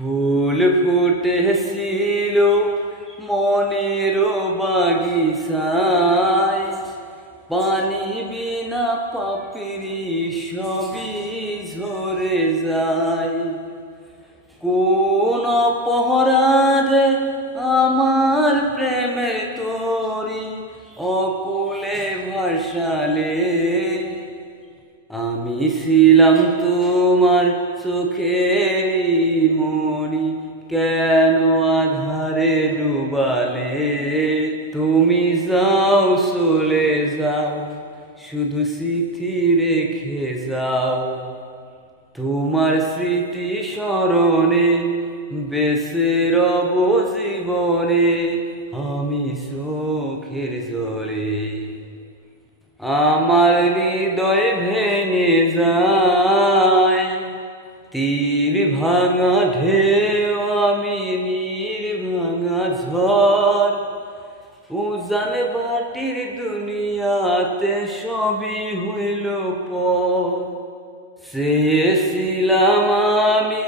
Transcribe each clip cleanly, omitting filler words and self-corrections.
ফুল ফুটেছিল মনের বাগিচায়, পানি বিনা পাপড়ি সবই ঝরে যায়। কোন অপরাধে আমার প্রেমের তরি অকুলে ভাসালে, আমি ছিলাম তোমার চোখেরই মনি, কেন আধারে ডুবালে? তুমি যাও চলে যাও, শুধু স্মৃতি রেখে যাও। তোমার স্মৃতি স্মরণে বেঁচে রব জীবনে আমি চোখের জলে। আমার হৃদয় ভেঙে যায় তীর ভাঙা ঢেউ, আমি নীর ভাঙা ঝড়। উজান বাটির দুনিয়াতে সবই হইল পর। চেয়েছিলাম আমি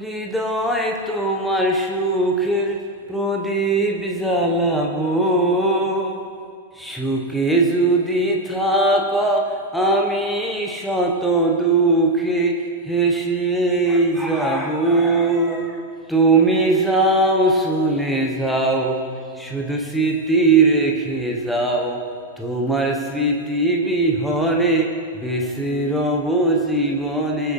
হৃদয় তোমার সুখের প্রদীপ জ্বালাবো, সুখে যদি থাক আমি শত দুঃখে হেসে যাব। তুমি যাও চলে যাও, শুধু স্মৃতি রেখে যাও। তোমার স্মৃতি বিহনে বেঁচে রব জীবনে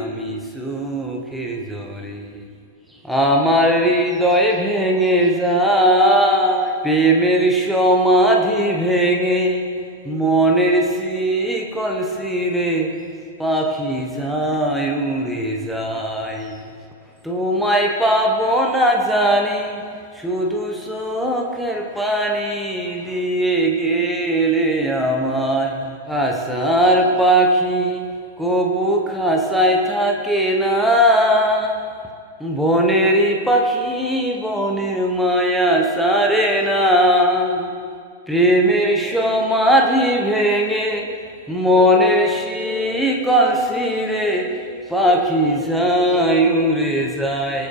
আমি সুখের জলে। আমার হৃদয় ভেঙে যায় প্রেমের সমাধি ভেঙে, মনের শিকল ছিঁড়ে পাখি যায় উড়ে যায়। তোমায় পাবো না জানি, শুধু চোখের পানি দিয়ে গেলে আমার। আশার পাখি কবু খাসায় থাকে না, বনেরই পাখি বনের মায়া সারে না। প্রেমের সমাধি ভেঙে মনের শিকল ছিঁড়ে পাখি যায় উড়ে যায়।